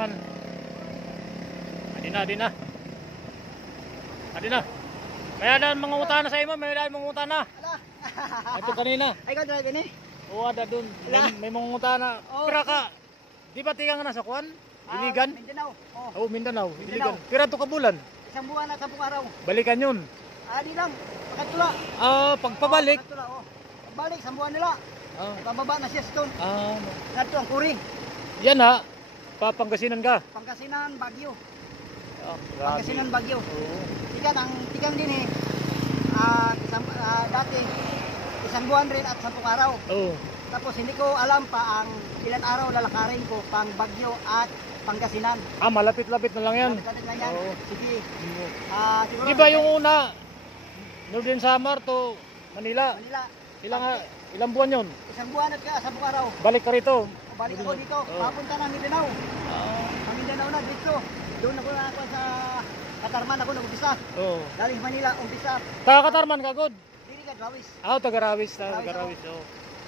Katarman. Adi na. May adaan mangungutana sa imo, may adaan mangungutana. Ito kanina. Ay ka dra gani. Oo, ada dun. May mangungutana. Pira ka. Di ba tigang na sa kuan? Iligan? Mindanao. Oo, Mindanao. Iligan. Pira to ka bulan. Isang buwan na tapong araw. Balikan yun. Di lang. Pakatula. Pagpabalik. Pakatula, pagbalik, isang buwan nila. Pababa na siya stone. Ganito ang kuri. Yan ha. Papangasinan ka. Pangasinan, Baguio. Grabe. Pangasinan, Baguio. Oo. Tigang din dati isang buwan rin at 10 araw. Oo. Tapos hindi ko alam pa ang ilan araw lalakarin ko pang Baguio at Pangasinan. Malapit-lapit na lang yan. Malapit lang yan. Oo. Sige. Siguro, Di ba yung una, Northern Samar to Manila? Ilang buwan yun? Isang buwan at 10 araw. Balik ka rito. Balik ako dito. Papunta ng Mindanao. Ang Mindanao na dito. Doon ako na ako sa Katarman ako nag-umpisa. Oo. Galing Manila, umpisa. Taga Katarman ka, God? Dili ka, Drawis. Taga-Rawis. Taga-Rawis.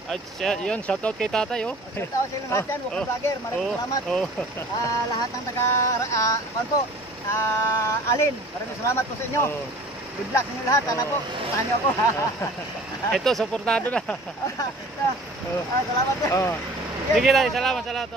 Ay, yun, shoutout kay tatay, oh. Shoutout sa inyo lahat dyan, Wakal Vlogger. Maraming salamat. Lahat ng Alin, maraming salamat po sa inyo. Good luck sa inyo lahat. Sana po, puntahan niyo ako. Ito, supportado na. Salamat po. Sige tayo, salamat sa lahat.